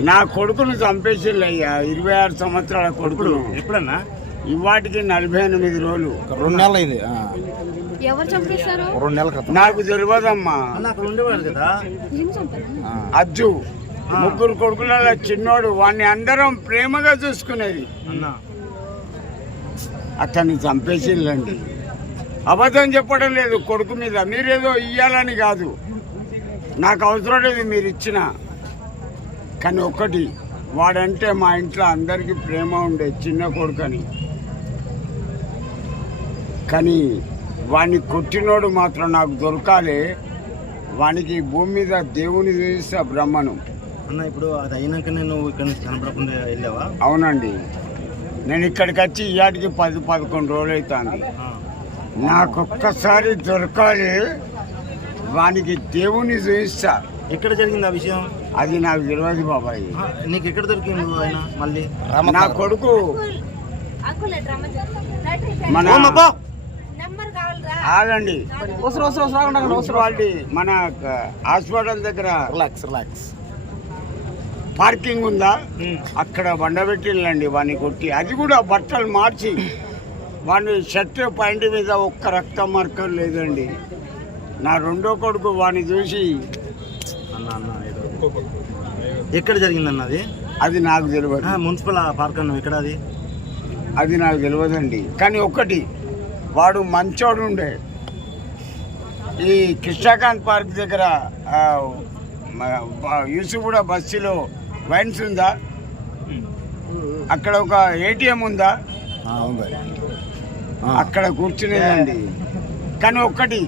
నా కొడుకును చంపేసిల్లయ్యా. ఇరవై ఆరు సంవత్సరాల కొడుకును. ఎప్పుడన్నా? ఇవాటికి నలభై ఎనిమిది రోజులు. రెండు నెలలు అయింది. ఆ, ఎవరు చంపేశారు? రెండు నెలల క్రితం. నాకు తెలియదమ్మా. అజ్జు. ముగ్గురు కొడుకులలో చిన్నోడు. వాడిని అందరం ప్రేమగా చూసుకునేది. అన్న. అతన్ని చంపేసిల్లండి. అబద్ధం చెప్పడం లేదు కొడుకు మీద. మీరేదో ఇయ్యాలని కాదు. నాకు అవసరం లేదు మీరు ఇచ్చిన. కానీ ఒక్కటి వాడంటే మా ఇంట్లో అందరికీ ప్రేమ ఉండే చిన్న కొడుకని. కానీ వాడిని కొట్టినోడు మాత్రం నాకు దొరకాలి. వానికి భూమి మీద దేవుని చూపిస్తా బ్రహ్మను. అన్న ఇప్పుడు అది అయినాకనే నువ్వు ఇక్కడ నుంచి కనపడకుండా వెళ్ళావా? అవునండి. నేను ఇక్కడికి వచ్చి ఇయాటికి పది పదకొండు రోజులు అవుతుంది ఆ. నాకొక్కసారి దొరకాలి. వానికి దేవుని చూపిస్తా ఎక్కడ జరిగింది ఆ విషయం? అది నాకు తెలియదు బాబాయ్. నీకు ఎక్కడ దొరికింది ఆయన మళ్ళీ? నా. కొడుకు. మన! ఆగండి. మన హాస్పిటల్ దగ్గర రిలాక్స్ రిలాక్స్. పార్కింగ్ ఉందా. అక్కడ బండబెట్టిండండి వాడిని కొట్టి. అది కూడా బట్టలు మార్చి. వాడిని షర్ట్ పాయింట్ మీద ఒక్క రక్త మార్కర్ లేదండి. నా రెండో కొడుకు వాడిని చూసి అన్న అన్న ఏదో ఎక్కడ జరిగిందన్న అది? అది నాకు తెలియదు ఆ, మున్సిపల్ పార్క్ అన్న ఎక్కడ అది? అది నాకు తెలియదండి కానీ ఒక్కటి వాడు మంచోడు ఉండే. ఈ కృష్ణాకాంత్ పార్క్ దగ్గర యూసుఫ్గూడ బస్సులో వైన్స్ ఉందా? అక్కడ ఒక ఏటీఎం ఉందా? అక్కడ కూర్చునేదండి. కానీ ఒక్కటి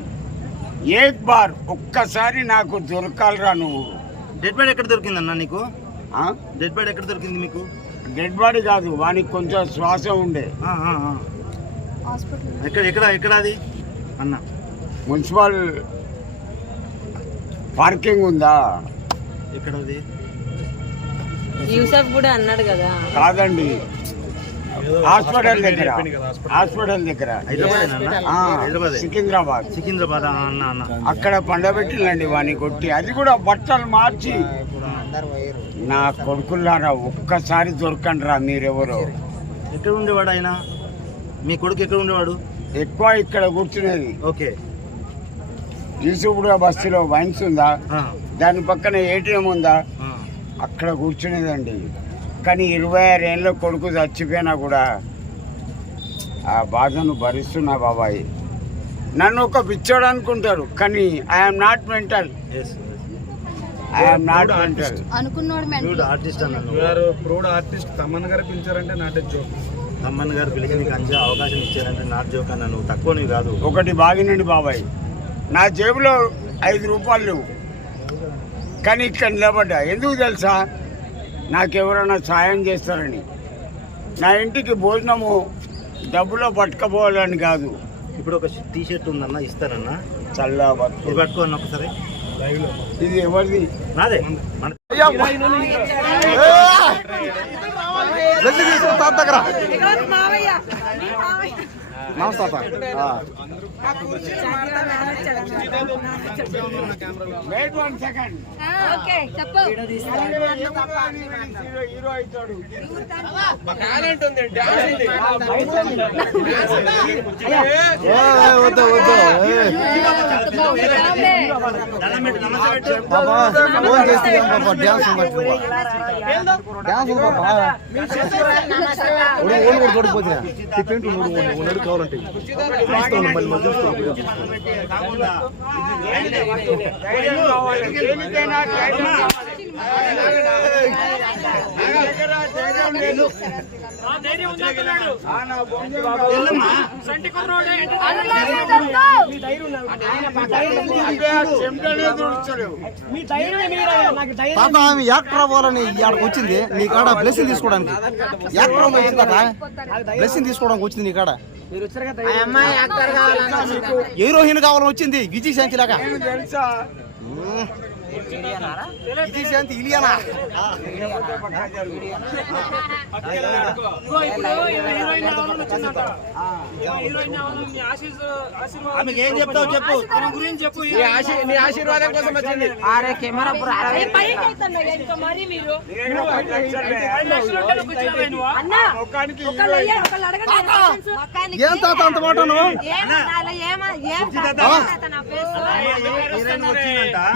ఏక్ బార్ ఒక్కసారి నాకు దొరకాలరా నువ్వు? డెడ్ బాడీ ఎక్కడ దొరికిందన్న నీకు? ఆ? డెడ్ బాడీ ఎక్కడ దొరికింది మీకు? డెడ్ బాడీ కాదు వానికి కొంచెం శ్వాస ఉండే. ఆ, ఆ, ఆ. హాస్పిటల్. ఎక్కడ ఎక్కడ ఎక్కడ అది? అన్న. మున్సిపల్ పార్కింగ్ ఉందా? ఎక్కడ అది యూసఫ్ కూడా అన్నాడు కదా. కాదండి. హాస్పిటల్ దగ్గర. హాస్పిటల్ దగ్గర. సికింద్రాబాద్. సికింద్రాబాద్? ఆ, అన్న అన్న. అక్కడ పండబెట్టిలండి వాని కొట్టి. అది కూడా బట్టలు మార్చి. నా కొడుకులారా ఒక్కసారి దొరకండి రా మీరెవరో. ఎక్కడ ఉండేవాడు ఆయన? మీ కొడుకు ఎక్కడ ఉండేవాడు? ఎక్కువ ఇక్కడ కూర్చునేది. ఓకే. యూసుఫ్గూడ బస్సులో వైన్స్ ఉందా? దాని పక్కన ఏటీఎం ఉందా. అక్కడ కూర్చునేదండి. కానీ ఇరవై ఆరు ఏళ్ళ కొడుకు చచ్చిపోయినా కూడా ఆ బాధను భరిస్తున్నా బాబాయ్. నన్ను ఒక పిచ్చోడు అనుకుంటారు కానీ I'm not mental. I'm not mental అనుకున్నోడు proud artist Thaman గారు పిలిచారంటే నాట్ జోక్ తమ్మన్ గారు పిలిచి నీకు అంచే అవకాశం ఇచ్చారంటే నాట్ జోక్ అన్న నువ్వు తక్కువ నీవు కాదు. ఒకటి బాగినండి బాబాయ్. నా జేబులో ఐదు రూపాయలు లేవు. కానీ ఇక్కడ నిలబడ్డా. ఎందుకు తెలుసా? నాకెవరైనా సాయం చేస్తారని. నా ఇంటికి భోజనము డబ్బులో పట్టుకపోవాలని కాదు. ఇప్పుడు ఒక టీ షర్ట్ ఉందన్న ఇస్తారన్న చల్లా ఇది బతుకు పట్టుకో అన్న ఒకసారి ఇది ఎవరిది? నాదే. దగ్గర. వెయిట్ వన్ సెకండ్ ఓకే చెప్పు హీరో అవుతాడు డ్యాన్స్ ఉంది డ్యాన్స్ ఉంది కూడా పడిపోతున్నా టిఫిన్ ఉన్నాడు కావాలంటే. చూస్తాను ధైర్యం కావాలి దేనికైనా ధైర్యం యాక్టర్ అవ్వాలని ఇక్కడికి వచ్చింది నీ కాడ బ్లెస్సింగ్ తీసుకోవడానికి. యాక్టర్ అవ్వాలి వచ్చింది తాత బ్లెస్సింగ్ తీసుకోవడానికి వచ్చింది నీ కాడ. హీరోయిన్ కావాలని వచ్చింది? విజయ్ శాంతి లాగా ఇది శాంతి ఇలియానా? ఆమెకి ఏం చెప్తావు చెప్పు. నీ ఆశీర్వాదం కోసం వచ్చింది. అరే పైకి అవుతున్నా ఇంకా మరి మీరు? అన్న ముఖానికి ఒకళ్ళు అయ్యారు, ఒకళ్ళు అడగండి మొక్కానికి ఏం తాత అంత మాట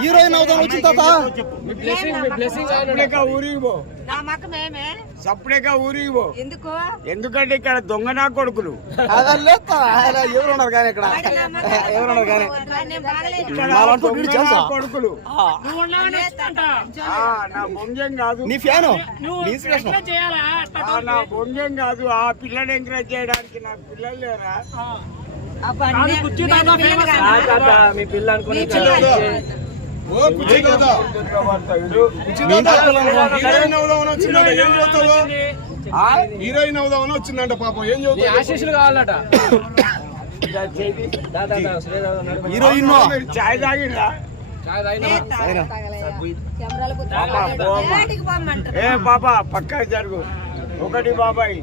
హీరోయిన్ అవుతాను. వచ్చిన తాత. నా ఊరికి పో. నా ఊరికి పో. ఎందుకు? ఎందుకంటే ఇక్కడ దొంగ నా కొడుకులు. అదల్లేస్తా ఆయన ఎవరు ఉన్నారు కానీ ఇక్కడ? వాడు నా మక్క ఎవరు ఉన్నారు కానీ వద్దురా, నేను బాగలేదు. ఇక్కడ నాలంటూ దొంగ వీడు నా తెలుసా? కొడుకులు. ఆ, నా బొంగేం కాదు. నీ ఫ్యాను? నీ ఆ, నా బొంగేం కాదు. ఆ పిల్లని ఎంకరేజ్ చేయడానికి నాకు పిల్లలు లేరా? నే-? మీ పిల్ల అనుకుని హీరోయిన్ అవుదామని వచ్చిందంట. ఏం చదువుతావు హీరోయిన్ అవుదామని వచ్చిందంట పాపం. ఏం చదువుతావు ఆశీస్సులు కావాలట. హీరోయిన్ చాయ్ తాగిందా. ఏ పాప పక్క జరుగు. ఒకటి బాబాయ్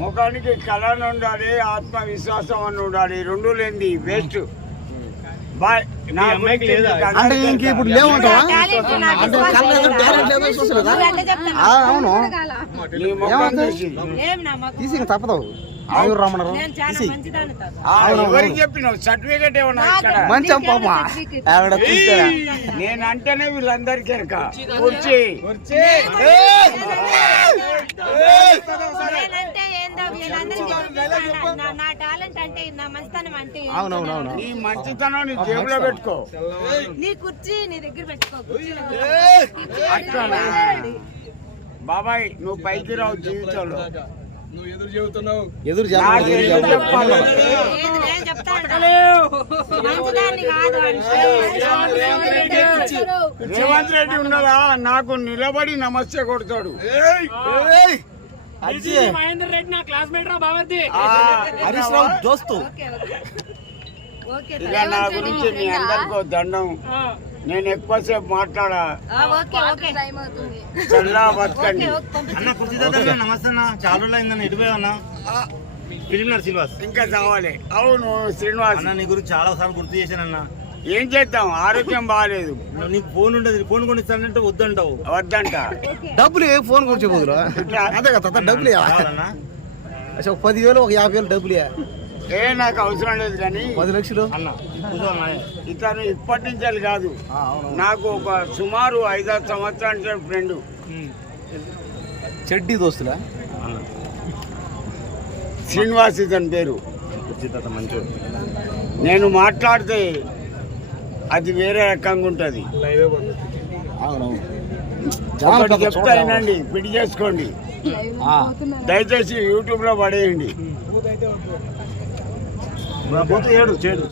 ముఖానికి కళను ఉండాలి ఆత్మవిశ్వాసం అని ఉండాలి. రెండు లేనిది వేస్ట్ బాయ్ నా అమ్మాయికి గురించి లేదా? మీకు అంటే ఇంక ఇప్పుడు లేవంటావా? అంటే కళ్ళ? టాలెంట్ లేదో. చూసలేదా అవును? తీసి. తప్పదు. ఎవరు రమ్మన్నారు. నేను చాలా తీసి. మంచిదాన్ని తాత. ఆ, అవును, ఎవరికి అవును. చెప్పినావు? సర్టిఫికేట్ ఏమన్నా మంచి పాప ఆవిడ చూస్తే నేను అంటేనే వీళ్ళందరికీ ఎరక. కూర్చి నా- టాలెంట్ అంటే నా మంచితనం అంటే ఏందో అవునవునవును. నీ మంచితనం నీ జేబులో పెట్టుకో. నీ కుర్చీ నీ దగ్గర పెట్టుకో కుర్చీలో అట్లనా బాబాయ్ నువ్వు పైకి రావు జీవితంలో. నువ్వు ఎదురు చెబుతున్నావు. ఎదురు రేవంత్ రెడ్డి ఉన్నదా? నాకు నిలబడి నమస్తే కొడతాడు. మహేందర్ రెడ్డి నా క్లాస్మేట్ రా బావర్ది. హరీష్ రావు దోస్తు. ఇక నా గురించి మీ అందరికీ దండం. నేను ఎక్కువసేపు మాట్లాడా? ఆ, ఓకే ఓకే. టైం అవుతుంది చల్లా బతకండి. ఓకే ఓకే పంపించు. అన్న కుర్చీ నమస్తే అన్న. చాలా రోజులు అయిందన్న ఇటు పోయావన్నా ఫిలిమినార్ శ్రీనివాస్. ఇంకా చావాలి అవును శ్రీనివాస్. అన్న నీ గురించి చాలా సార్లు గుర్తు చేశానన్న. ఏం చేద్దాం? ఆరోగ్యం బాగాలేదు నీకు ఫోన్ ఉండదు ఫోన్ కొనిస్తానంటే వద్దంటావు. వద్దంట. డబ్బులు ఏ ఫోన్ కూడా చెప్పదురా? అంతే కదా డబ్బులు ఒక పదివేలు ఒక యాభై వేలు డబ్బులు. ఏ నాకు అవసరం లేదు కానీ పది లక్షలు? ఇతను ఇప్పటి నుంచి కాదు. ఆ, అవును నాకు ఒక సుమారు ఐదారు సంవత్సరాల ఫ్రెండ్. చెడ్డీ దోస్తులా? శ్రీనివాస్ ఇతని పేరు. నేను మాట్లాడితే అది వేరే రకంగా ఉంటుంది. లైవే బంద్ అవునవును. ఒకటి చెప్తా వినండి పిడి చేసుకోండి. దయచేసి యూట్యూబ్లో పడేయండి చేడు